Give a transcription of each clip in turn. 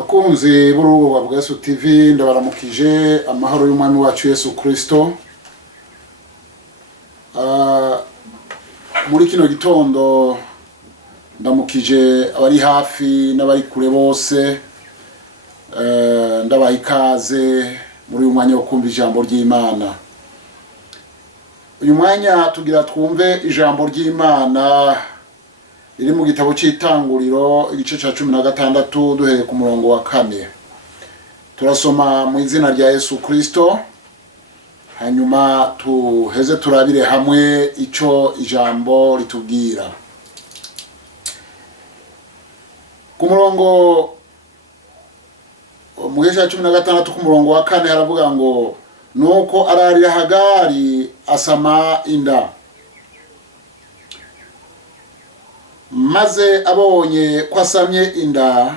Bakunzi b'urubuga bwa Yesu TV ndabaramukije amahoro y'umwami wacu Yesu Kristo. Muri kino gitondo ndamukije abari hafi n'abari kure bose, ndabaha ikaze muri uyu mwanya wo kumva ijambo ry'Imana. Uyu mwanya tugira twumve ijambo ry'Imana iri mu gitabo cy'Itanguriro igice cya 16 duhereye ku murongo wa 4. Turasoma mu izina rya Yesu Kristo, hanyuma tuheze turabire hamwe ico ijambo litubwira. Ku murongo mu gice cya 16 ku murongo wa 4 haravuga ngo nuko ararira Hagari asama inda, maze abonye ko asamye inda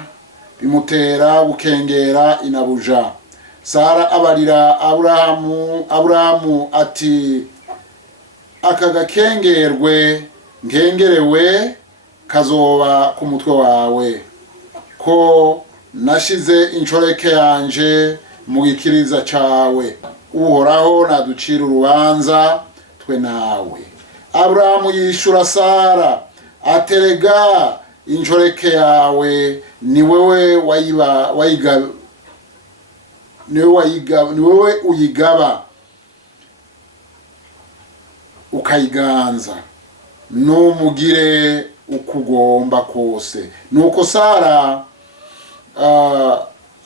bimutera gukengera inabuja. Sara abarira Aburahamu ati, aka gakengerwe ngengerewe kazoba ku mutwe wawe, ko nashize inshoreke yanje mu gikiriza cawe. Uhoraho naducira urubanza twe nawe. Aburahamu yishura Sara aterega inshoreke yawe ni wewe uyigaba ukayiganza, numugire ukugomba kose. Nuko Sara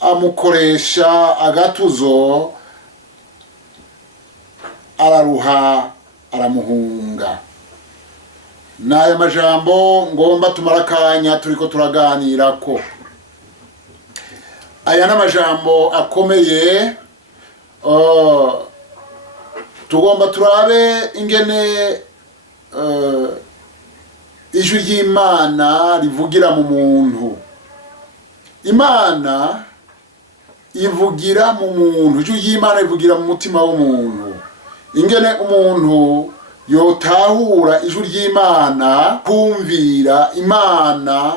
amukoresha agatuzo, araruha aramuhunga. N'aya majambo ngomba tumara kanya turiko turaganirako. Aya n'amajambo akomeye, tugomba turabe ingene ijwi ry'Imana rivugira mu muntu. Imana ivugira mu muntu, ijwi ry'Imana rivugira mu mutima w'umuntu. Ingene umuntu yotahura ijwi ry'Imana, kumvira Imana,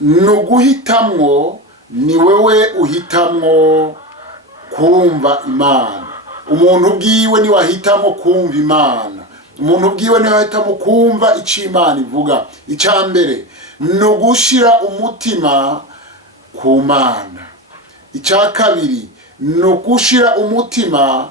nuguhitamwo, ni wewe uhitamwo kumva Imana. Umuntu bwiwe ni wahitamo kumva Imana. Umuntu bwiwe ni wahitamo kumva ico Imana ivuga. Icambere nugushira umutima ku Mana. Icya kabiri nugushira umutima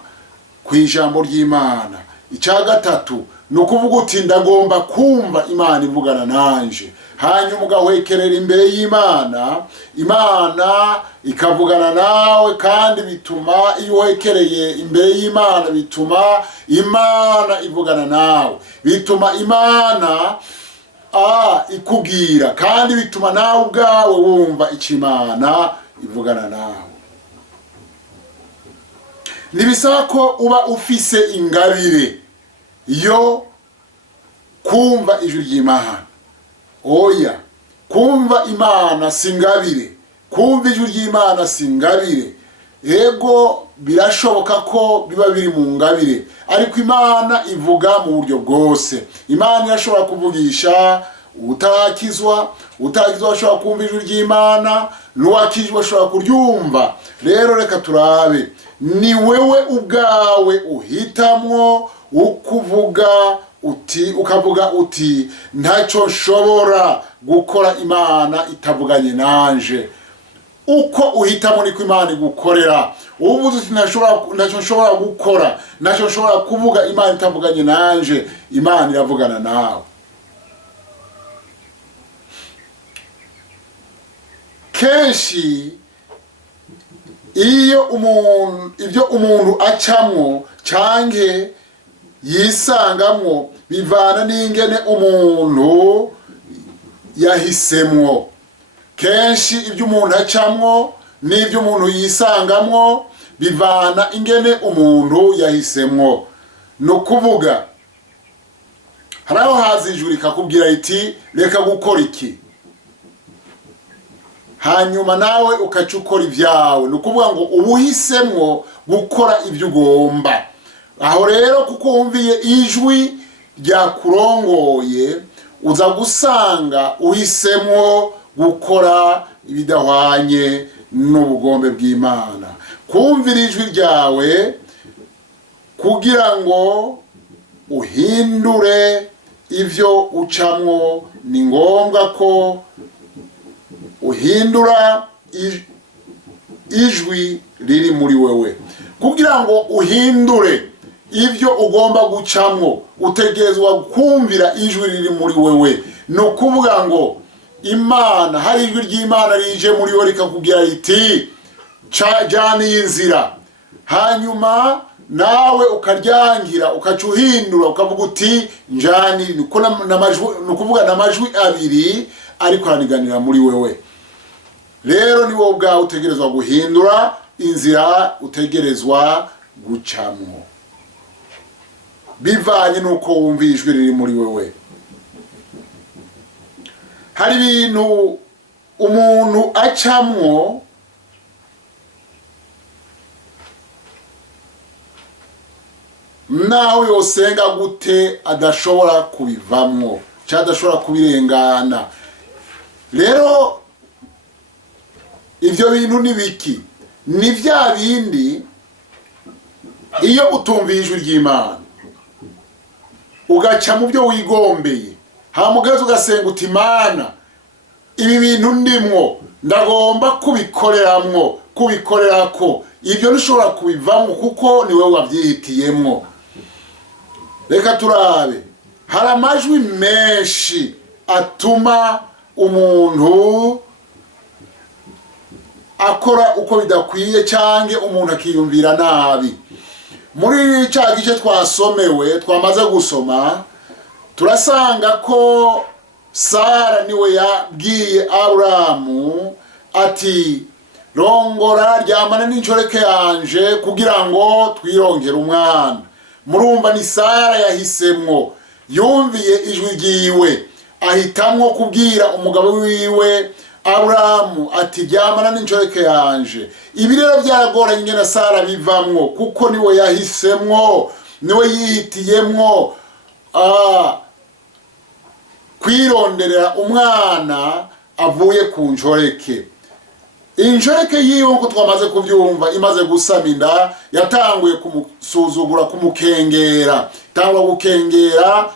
ku ijambo ry'Imana. Icya gatatu nukuvuga uti ndagomba kumva Imana ivugana nanje. Hanyuma ugahwekerera imbere y'Imana, Imana ikavugana nawe, kandi bituma iyo wekereye imbere y'Imana bituma Imana ivugana nawe, bituma Imana ikubwira, kandi bituma nawe ubwawe wumva icyo Imana ivugana nawe. Nibisaba ko uba ufise ingabire yo kumva ijwi ry'Imana. Oya, kumva Imana singabire, kumva ijwi ry'Imana singabire. Ego birashoboka ko biba biri mu ngabire, ariko Imana ivuga mu buryo bwose. Imana irashobora kuvugisha utakizwa ashobora kumva ijwi ry'Imana, n'uwakijwe ashobora kuryumva. Rero reka turabe, ni wewe ubwawe uhitamwo ukavuga uti ntacyo nshobora gukora Imana itavuganye nanje. Uko uhitamo niko Imana igukorera. Uvuze uti ntacyo nshobora gukora, ntacyo nshobora kuvuga Imana itavuganye nanje, Imana iravugana nawe. Kenshi iyo ibyo umuntu acamwo canke yisangamwo bivana n'ingene umuntu yahisemwo. Kenshi ibyo umuntu acamwo n'ibyo umuntu yisangamwo bivana ingene umuntu yahisemwo. No kuvuga haraho hazijura ikakubwira iti reka gukora iki, hanyuma nawe ukaca ukora ibyawe. Ni ukuvuga ngo ubuhisemwo gukora ibyo ugomba. Aho rero kuko wumviye ijwi ryakurongoye uza gusanga uhisemo gukora ibidahwanye n'ubugombe bw'Imana. Kumvira ijwi ryawe kugira ngo uhindure ivyo ucamwo, ni ngombwa ko uhindura ijwi riri muri wewe. Kugira ngo uhindure ivyo ugomba gucamwo utegerezwa kumvira ijwi riri muri wewe. No kuvuga ngo Imana, hari ijwi ry'Imana rije muri wewe rikakubwira riti jana inzira, hanyuma nawe ukaryangira ukacuhindura ukavuga uti njani, nukuvuga n'amajwi abiri ariko araniganira muri wewe. Rero ni wowe ubwawe utegerezwa guhindura inzira utegerezwa gucamwo bivanye nuko wumva ijwi riri muri wewe. Hari ibintu umuntu acamwo nawe yosenga gute adashobora kubivamwo cyangwa adashobora kubirengana. Rero ivyo bintu ni biki? Ni vya bindi iyo utumva ijwi ry'Imana ugaca mu byo wigombeye, hamugaze ugasenga uti Imana, ibi bintu ndimwo ndagomba kubikorerako, ibyo nishobora kubivamwo kuko ni wewe wavyihitiyemwo. Reka turabe, hari amajwi menshi atuma umuntu akora uko bidakwiye canke umuntu akiyumvira nabi. Muri ca gice twasomewe twamaze gusoma turasanga ko Sara niwe yabwiye Aburahamu ati rongora ryamana n'inshoreke yanje kugira ngo twirongere umwana. Murumva ni Sara yahisemwo, yumviye ijwi ryiwe ahitamwo kubwira umugabo wiwe Aburahamu ati ryamana n'inshoreke yanje. Ibi rero byaragoranye ingene Sara bivamwo kuko niwe yahisemwo, niwe yihitiyemwo kwironderera umwana avuye ku nshoreke. Inshoreke yiwe ko twamaze kubyumva imaze gusama inda yatanguye kumusuzugura, kumukengera, tangwa gukengera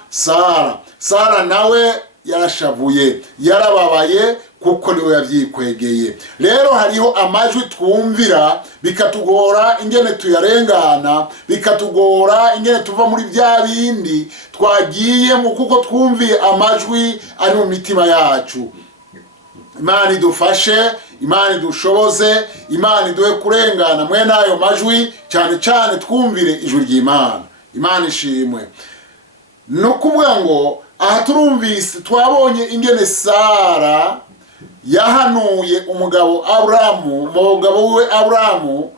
Sara nawe yarashavuye, yarababaye kuko niwe yavyikwegeye. Rero hariho amajwi twumvira bikatugora ingene tuyarengana, bikatugora ingene tuva muri bya bindi twagiyemo kuko twumviye amajwi ari mu mitima yacu. Imana idufashe, Imana idushoboze, Imana iduhe kurengana mwene ayo majwi, cyane cyane twumvire ijwi ry'Imana. Imana ishimwe. No kuvuga ngo aha turumvise twabonye ingene Sara yahanuye umugabo umugabo we Aburahamu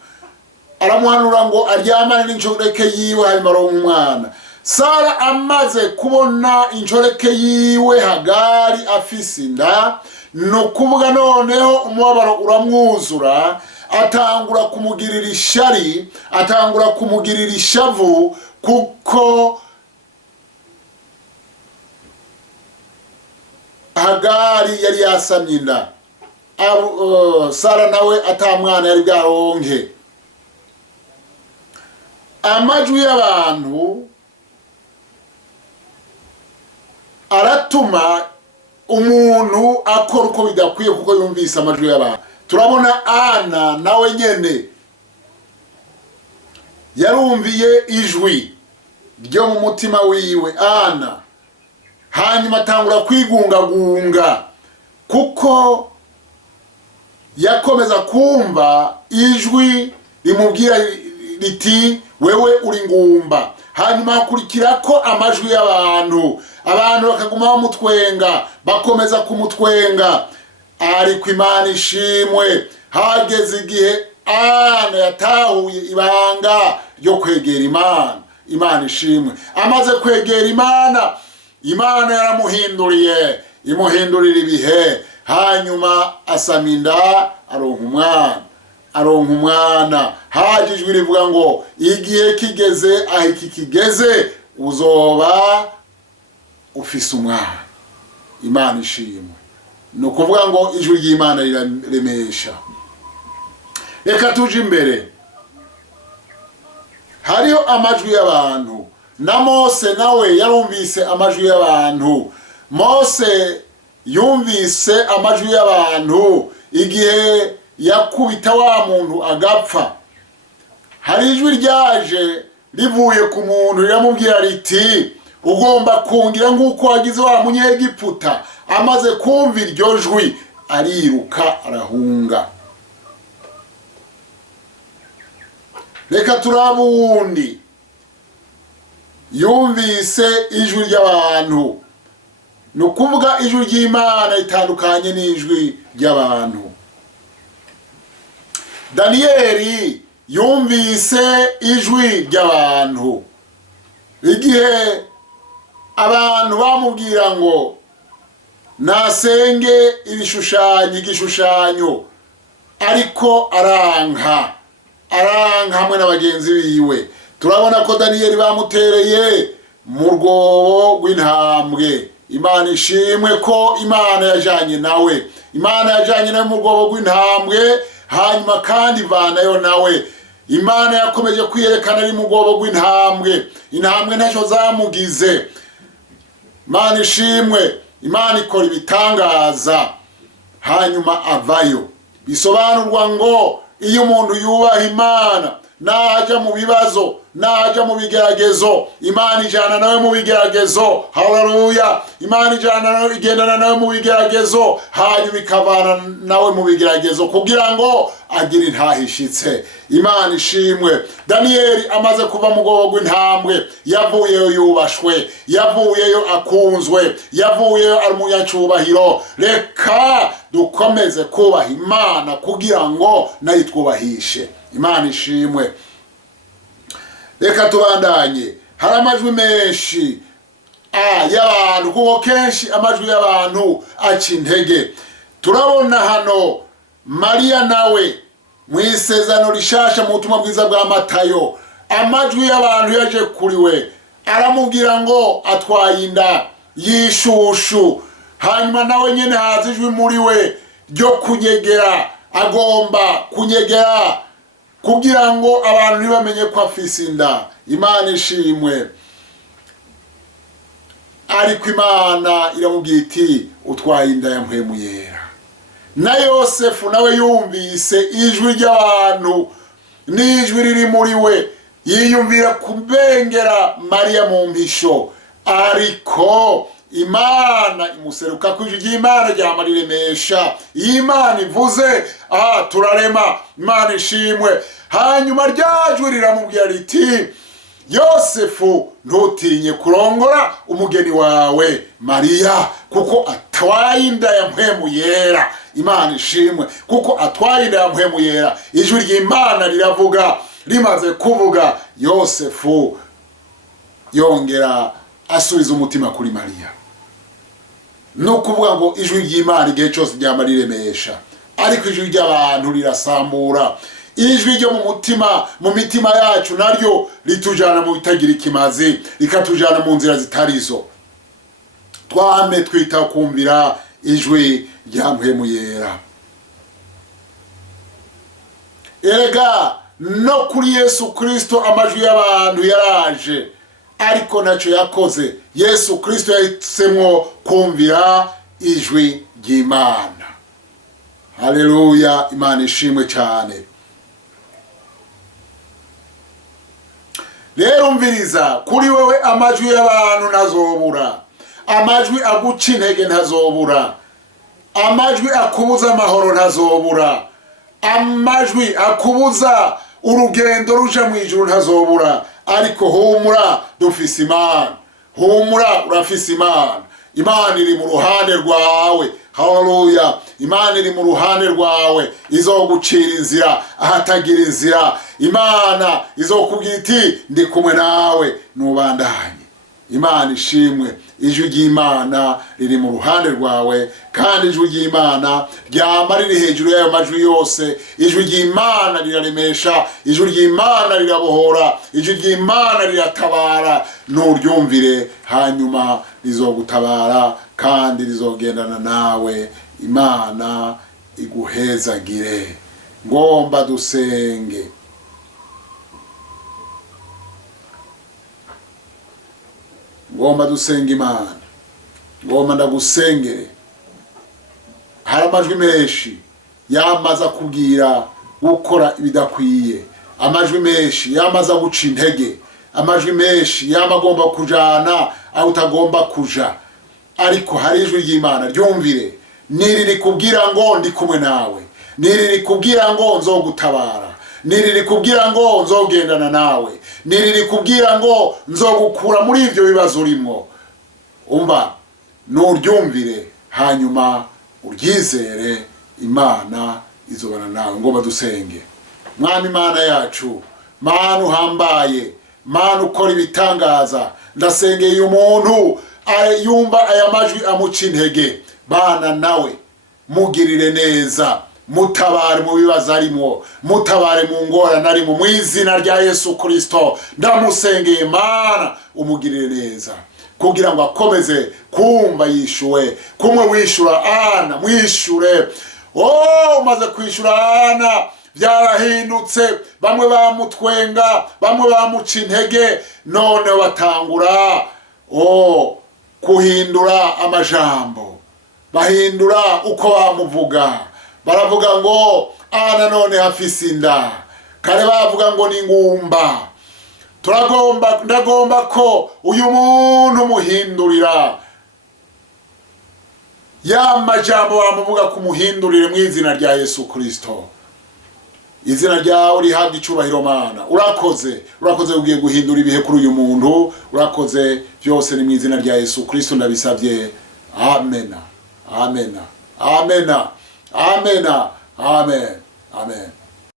aramuhanura ngo aryamane n'inshoreke yiwe hanyuma aronke umwana. Sara amaze kubona inshoreke yiwe Hagari afise inda, no kuvuga noneho umubabaro uramwuzura, atangura kumugirira ishari, atangura kumugirira ishavu kuko Hagari yari yasamye inda. Sara nawe atamwana yari bwaronke. Amajwi y'abantu aratuma umuntu akora uko bidakwiye kuko yumvise amajwi y'abantu. Turabona Ana nawe nyene yarumviye ijwi ryo mu mutima wiwe Ana, hanyuma atangura kwigungagunga kuko yakomeza kumva ijwi rimubwira riti wewe uri ngumba. Hanyuma hakurikira ko amajwi y'abantu, abantu bakaguma bamutwenga, bakomeza kumutwenga. Ariko Imana ishimwe, hageze igihe Ana yatahuye ibanga ryo kwegera Imana. Imana ishimwe, amaze kwegera Imana, Imana yaramuhinduriye, imuhindurira ibihe, hanyuma asama inda aronka umwana. Haje ijwi rivuga ngo igihe kigeze, aho iki kigeze uzoba ufise umwana. Imana ishimwe. Ni ukuvuga ngo ijwi ry'Imana riraremesha. Reka tuje imbere. Hariho amajwi y'abantu, na Mose nawe yarumvise amajwi y'abantu. Mose yumvise amajwi y'abantu igihe yakubita wa muntu agapfa. Hari ijwi ryaje rivuye ku muntu riramubwira riti ugomba kungira nk'uko wagize wa munyegiputa. Amaze kumva iryo jwi ariruka arahunga. Reka turabe uwundi yumvise ijwi ry'abantu. Ni ukuvuga ijwi ry'Imana itandukanye n'ijwi ry'abantu. Daniyeli yumvise ijwi ry'abantu igihe abantu bamubwira ngo nasenge igishushanyo, ariko aranka hamwe n'abagenzi biwe. Turabona ko Daniyeli bamutereye mu rwobo rw'intambwe. Imana ishimwe ko Imana yajanye nawe. Imana yajanye nawe mu rwobo rw'intambwe, hanyuma kandi ivanayo nawe. Imana yakomeje kwiyerekana ari mu rwobo rw'intambwe. Intambwe ntacyo zamugize. Imana ishimwe. Imana ikora ibitangaza hanyuma avayo. Bisobanurwa ngo iyo umuntu yubaha Imana, naja mu bibazo, naja mu bigeragezo, Imana ijana nawe mu bigeragezo. Haleluya. Imana ijana nawe, igendana nawe mu bigeragezo, hanyuma ikavana nawe mu bigeragezo kugira ngo agire intahishitse. Imana ishimwe. Daniyeli amaze kuva mu rwobo rw'intambwe, yavuyeyo yubashwe, yavuyeyo akunzwe, yavuyeyo ari umunyacubahiro. Reka dukomeze kubaha Imana kugira ngo nayo twubahishe. Imana ishimwe. Reka tubandanye. Hari amajwi menshi y'abantu, kuko kenshi amajwi y'abantu aca intege. Turabona hano Mariya nawe mu isezerano rishasha mu butumwa bwiza bwa Matayo, amajwi y'abantu yaje kuri we aramubwira ngo atwaye inda y'ishushu. Hanyuma nawe nyene haza ijwi muri we ryo kunyegera, agomba kunyegera kugira ngo abantu ntibamenye ko afise inda. Imana ishimwe. Ariko Imana iramubwira iti utwaye inda ya mpwemu yera. Na Yosefu nawe yumvise ijwi ry'abantu n'ijwi riri muri we, yiyumvira kubengera Mariya mu mpisho, ariko Imana imuseruka ku ijwi ry'Imana ryama riremesha. Imana ivuze turarema. Imana ishimwe. Hanyuma ryajwi riramubwira riti Yosefu ntutinye kurongora umugeni wawe Mariya, kuko atwaye inda ya mpwemu yera. Imana ishimwe. Kuko atwaye inda ya mpwemu yera. Ijwi ry'Imana riravuga. Rimaze kuvuga, Yosefu yongera asubiza umutima kuri Mariya. No kuvuga ngo ijwi ry'Imana igihe cyose ryama riremesha, ariko ijwi ry'abantu rirasambura. Ijwi ryo mu mutima, mu mitima yacu naryo ritujana mu bitagira ikimazi, rikatujana mu nzira zitarizo. Twame twita kumvira ijwi rya mpwemu yera. Erega no kuri Yesu Kristo amajwi y'abantu yaraje, ariko ntacyo yakoze. Yesu Kristo yahisemo kumvira ijwi ry'Imana. Haleluya. Imana ishimwe cyane. Rero umviriza, kuri wewe amajwi y'abantu ntazobura, amajwi aguca intege ntazobura, amajwi akubuza amahoro ntazobura, amajwi akubuza urugendo ruja mu ijuru ntazobura. Ariko humura, dufise Imana. Humura, urafise Imana. Imana iri mu ruhande rwawe. Haleluya. Imana iri mu ruhande rwawe, izogucira inzira ahatagira inzira. Imana izokubwira iti ndi kumwe nawe nubandanye. Imana ishimwe. Ijwi ry'Imana riri mu ruhande rwawe, kandi ijwi ry'Imana ryama riri hejuru y'ayo majwi yose. Ijwi ry'Imana riraremesha, ijwi ry'Imana rirabohora, ijwi ry'Imana riratabara. Nuryumvire hanyuma rizogutabara kandi rizogendana nawe. Imana iguhezagire. Ngomba dusenge. Ngomba dusenga Imana. Ngomba ndagusengere. Hari amajwi menshi yamaza kubwira gukora ibidakwiye, amajwi menshi yamaza guca intege, amajwi menshi yamagomba kujana aho utagomba kuja. Ariko hari ijwi ry'Imana ryumvire, niriri kubwira ngo ndi kumwe nawe, niriri kubwira ngo nzogutabara, niriri kubwira ngo nzogendana nawe, niriri kubwira ngo nzogukura muri ivyo bibazo urimo. Umva, nuryumvire hanyuma uryizere, Imana izobana nawe. Ngomba dusenge. Mwami Imana yacu, Mana uhambaye, Mana ukora ibitangaza, ndasengeye umuntu yumva aya majwi amuca intege. Bana nawe mugirire neza, mutabare mu bibazo arimo, mutabare mu ngorane arimo, mu izina rya Yesu Kristo ndamusengeye. Mana umugirire neza kugira ngo akomeze kumva yishuwe. Kumwe wishura Ana, mwishure. Umaze kwishura Ana byarahindutse. Bamwe bamutwenga, bamwe bamuca intege, none batangura kuhindura amajambo, bahindura uko bamuvuga. Baravuga ngo Ana none hafise inda, kare bavuga ngo ni ngumba. Ndagomba ko uyu muntu muhindurira ya majambo bamuvuga kumuhindurire mu izina rya Yesu Kristo. Izina ryawe rihabwa icubahiro Mana. Urakoze ugiye guhindura ibihe kuri uyu muntu. Urakoze, byose ni mu izina rya Yesu Kristo ndabisabye. Amen. Amen. Amen. Amen. Amen. Amen.